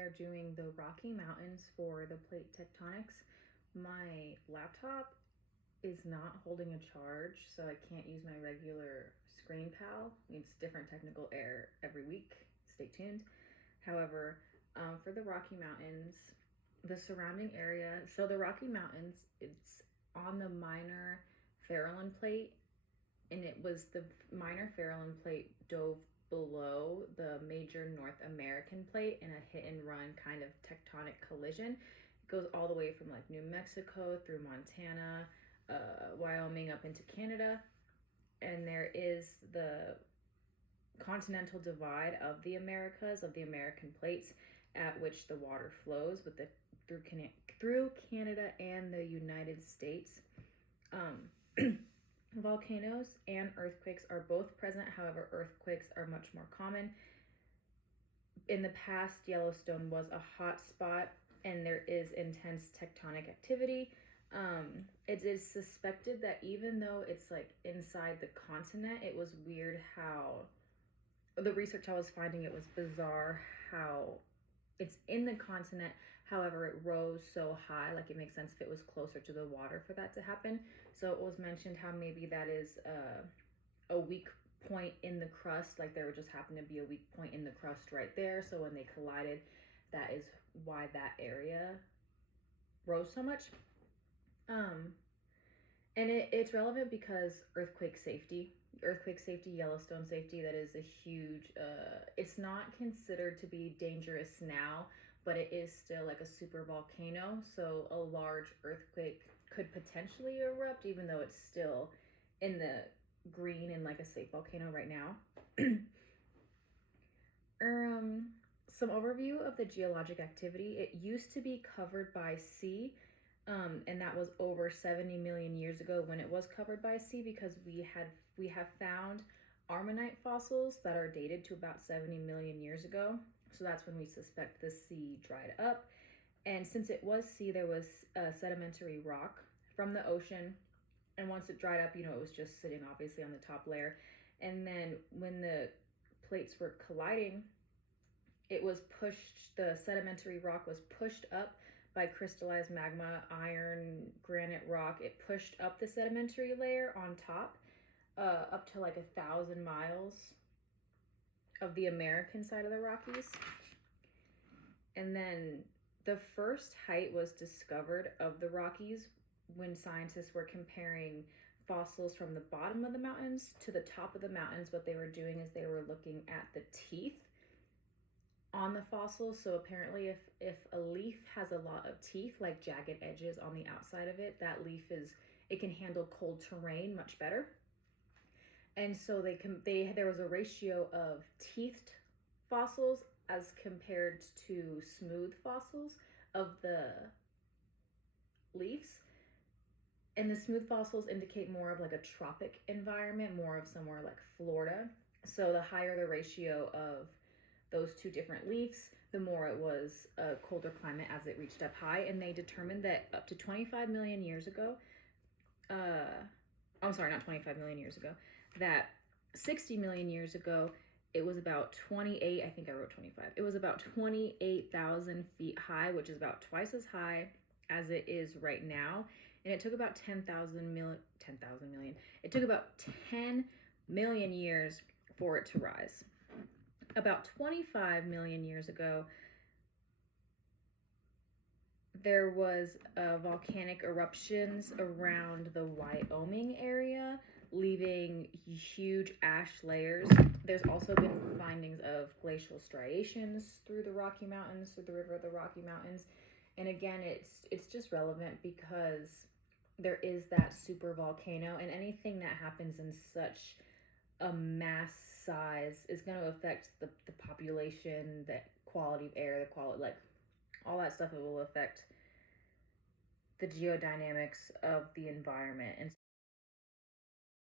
are doing the Rocky Mountains for the plate tectonics, my laptop is not holding a charge, so I can't use my regular screen pal. It's different technical error every week. Stay tuned. However, for the Rocky Mountains, the surrounding area, so the Rocky Mountains, it's on the minor Farallon plate, and it was the minor Farallon plate dove below the major North American plate in a hit and run kind of tectonic collision. It goes all the way from like New Mexico through Montana, Wyoming up into Canada, and there is the continental divide of the Americas, of the American plates, at which the water flows with the through Canada and the United States. Volcanoes and earthquakes are both present. However, earthquakes are much more common. In the past, Yellowstone was a hot spot and there is intense tectonic activity. It is suspected that even though it's like inside the continent, it was weird how the research I was finding, it was bizarre how it's in the continent, however it rose so high. Like, it makes sense if it was closer to the water for that to happen. So it was mentioned how maybe that is a weak point in the crust, like there would just happen to be a weak point in the crust right there, so when they collided, that is why that area rose so much. And it's relevant because earthquake safety, Yellowstone safety, that is a huge, it's not considered to be dangerous now, but it is still like a super volcano. So a large earthquake could potentially erupt, even though it's still in the green and like a safe volcano right now. Some overview of the geologic activity. It used to be covered by sea. And that was over 70 million years ago when it was covered by sea, because we have found Armonite fossils that are dated to about 70 million years ago. So that's when we suspect the sea dried up. And since it was sea, there was sedimentary rock from the ocean. And once it dried up, it was just sitting obviously on the top layer. And then when the plates were colliding, it was pushed, the sedimentary rock was pushed up by crystallized magma, iron, granite rock. It pushed up the sedimentary layer on top, up to like 1,000 miles of the American side of the Rockies. And then the first height was discovered of the Rockies when scientists were comparing fossils from the bottom of the mountains to the top of the mountains. What they were doing is they were looking at the teeth on the fossil. So apparently if a leaf has a lot of teeth, like jagged edges on the outside of it, that leaf it can handle cold terrain much better. And so there was a ratio of teethed fossils as compared to smooth fossils of the leaves. And the smooth fossils indicate more of like a tropic environment, more of somewhere like Florida. So the higher the ratio of those two different leaves, the more it was a colder climate as it reached up high. And they determined that up to 25 million years ago, I'm sorry, not 25 million years ago, that 60 million years ago, it was about 28, I think I wrote 25. It was about 28,000 feet high, which is about twice as high as it is right now. And it took about 10 million. It took about 10 million years for it to rise. About 25 million years ago, there was volcanic eruptions around the Wyoming area, leaving huge ash layers. There's also been findings of glacial striations through the Rocky Mountains, through the river of the Rocky Mountains. And again, it's just relevant because there is that super volcano, and anything that happens in such a mass size is going to affect the population, the quality of air, the quality, like all that stuff. It will affect the geodynamics of the environment. And